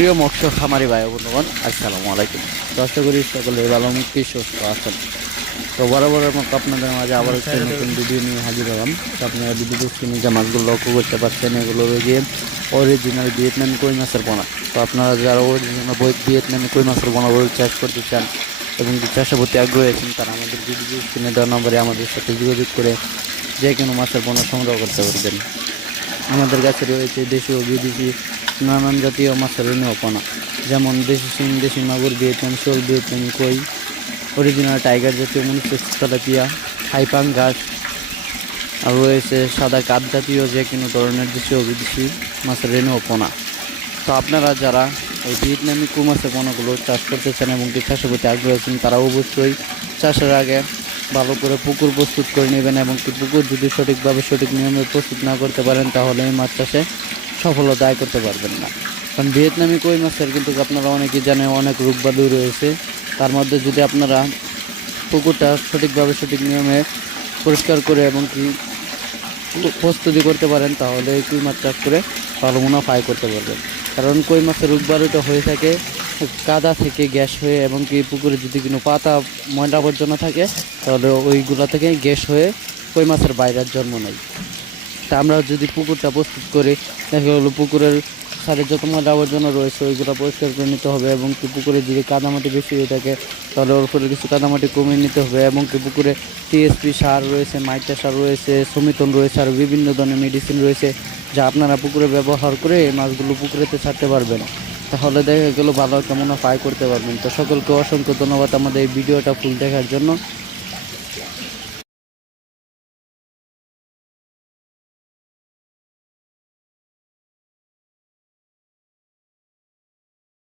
প্রিয় মৎস্য খামারি ভাই বন্ধুগণ, আসসালামু আলাইকুম। তো আশা করি সকলে ভালো মুক্তি সুস্থ আছেন। তো বরাবরের মতো আপনাদের মাঝে আবার একটি নতুন ভিডিও নিয়ে হাজির হলাম। তো আপনারা ভিডিওতে স্ক্রিনে যে মাছগুলো লক্ষ্য করতে পারছেন, এগুলো গিয়ে অরিজিনাল ভিয়েতনামি কই মাছের পোনা। তো আপনারা যারা অরিজিনাল ভিয়েতনামি কই মাছের পোনা চাষ করতে চান এবং চাষের প্রতি আগ্রহী আছেন, তারা আমাদের ভিডিও স্ক্রিনে দেওয়া নম্বরে আমাদের সাথে যোগাযোগ করে যে কোনো মাছের পোনা সংগ্রহ করতে পারবেন। আমাদের কাছে রয়েছে দেশি ও বিদেশি নানান জাতীয় মাছের পোনা, যেমন দেশি শিং, দেশি মাগুর, ভিয়েতনাম শোল, ভিয়েতনামি কই, অরিজিনাল টাইগার জাতীয় মনুষ্য তেলাপিয়া, হাইপাং ঘাস, আর রয়েছে সাদা কাঠ জাতীয় যে কোনো ধরনের দেশি ও বিদেশি মাছের পোনা। তো আপনারা যারা এই ভিয়েতনামি কই মাছের পোনাগুলো চাষ করতে চান এবং কি চাষের প্রতি আগ্রহী আছেন, তারা অবশ্যই চাষের আগে ভালো করে পুকুর প্রস্তুত করে নেবেন এবং কি পুকুর যদি সঠিকভাবে সঠিক নিয়মে প্রস্তুত না করতে পারেন, তাহলে এই মাছ চাষে সফলতা আদায় করতে পারবেন না। কারণ ভিয়েতনামি কই মাছের কিন্তু আপনারা অনেকেই জানেন অনেক রোগবালু রয়েছে। তার মধ্যে যদি আপনারা পুকুরটা সঠিকভাবে সঠিক নিয়মে পরিষ্কার করে এবং কি প্রস্তুতি করতে পারেন, তাহলে এই কই মাছ চাষ করে ভালো মুনাফা আয় করতে পারবেন। কারণ কই মাছের রোগবালুটা হয়ে থাকে কাদা থেকে গ্যাস হয়ে, এবং কি পুকুরে যদি কোনো পাতা ময়লা আবর্জনা থাকে, তাহলে ওইগুলা থেকে গ্যাস হয়ে কই মাছের বাইরের জন্ম নেয়। তা আমরা যদি পুকুরটা প্রস্তুত করি, দেখা গেলো পুকুরের সাথে যত ময়লা আবর্জনা রয়েছে ওইগুলো পরিষ্কার করে নিতে হবে, এবং কি পুকুরে যদি কাদামাটি বেশি হয়ে থাকে তাহলে ওর উপরে কিছু কাদামাটি কমিয়ে নিতে হবে, এবং কি পুকুরে টিএসপি সার রয়েছে, মাইটা সার রয়েছে, সমিতন রয়েছে, আর বিভিন্ন ধরনের মেডিসিন রয়েছে, যা আপনারা পুকুরে ব্যবহার করে এই মাছগুলো পুকুরেতে ছাড়তে পারবেন। তাহলে দেখা গেলো ভালো একটা মুনাফা আয় করতে পারবেন। তো সকলকে অসংখ্য ধন্যবাদ আমাদের এই ভিডিওটা ফুল দেখার জন্য।